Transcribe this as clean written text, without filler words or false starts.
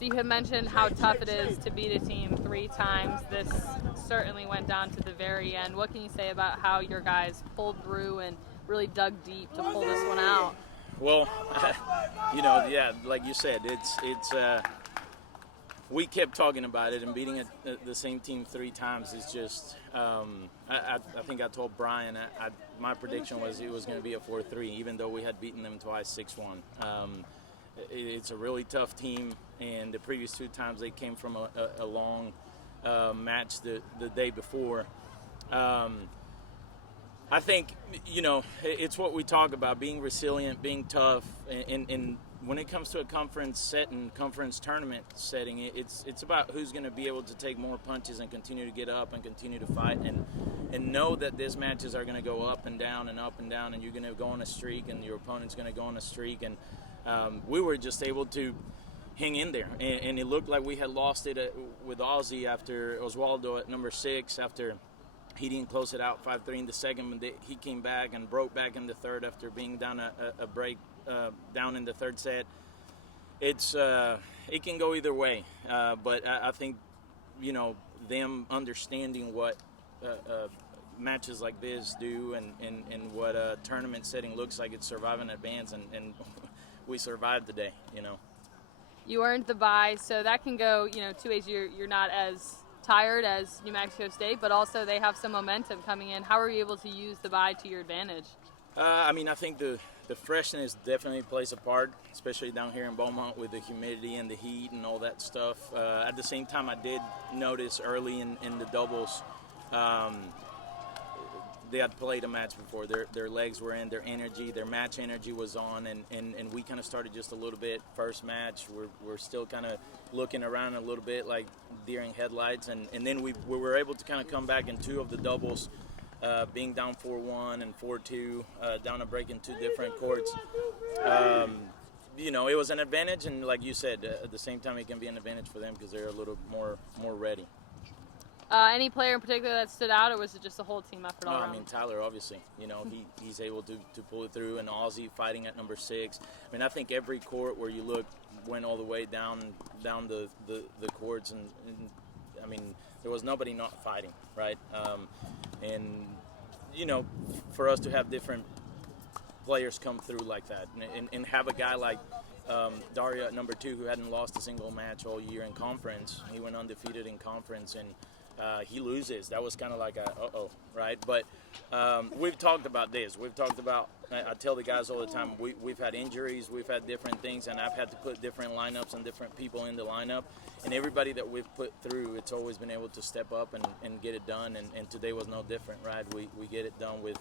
So you had mentioned how tough it is to beat a team 3 times. This certainly went down to the very end. What can you say about how your guys pulled through and really dug deep to pull this one out? Well, yeah, like you said, it's we kept talking about it, and beating the same team 3 times is just. I think I told Brian my prediction was it was going to be a 4-3, even though we had beaten them twice 6-1. It's a really tough team, and the previous 2 times they came from a long match the day before. I think, it's what we talk about, being resilient, being tough, and when it comes to a conference tournament setting, it's about who's going to be able to take more punches and continue to get up and continue to fight and know that these matches are going to go up and down, and you're going to go on a streak, and your opponent's going to go on a streak. And we were just able to hang in there, and it looked like we had lost it with Ozzy after Oswaldo at number 6 after he didn't close it out 5-3 in the second, but he came back and broke back in the third after being down a break down in the third set. It can go either way, but I think them understanding what matches like this do and what a tournament setting looks like, it's survive and advance, and we survived today. You earned the bye, so that can go 2 ways. You're not as tired as New Mexico State, but also they have some momentum coming in. How are you able to use the bye to your advantage? I think the freshness definitely plays a part, especially down here in Beaumont with the humidity and the heat and all that stuff. At the same time, I did notice early in the doubles, they had played a match before. Their legs were in, their energy, their match energy was on, and we kind of started just a little bit. First match, we're still kind of looking around a little bit like deer in headlights, and then we were able to kind of come back in 2 of the doubles, being down 4-1 and 4-2, down a break in 2 different courts. It was an advantage, and like you said, at the same time, it can be an advantage for them because they're a little more ready. Any player in particular that stood out, or was it just a whole team effort all around? Tyler, obviously. He's able to pull it through, and Ozzy fighting at number 6. I think every court where you look went all the way down the courts, and there was nobody not fighting, right? For us to have different players come through like that, and have a guy like Daria at number 2 who hadn't lost a single match all year in conference. He went undefeated in conference, and he loses. That was kind of like a uh-oh, right? But we've talked about this. I tell the guys all the time, we've had injuries, we've had different things, and I've had to put different lineups and different people in the lineup. And everybody that we've put through, it's always been able to step up and get it done. And today was no different, right? We get it done with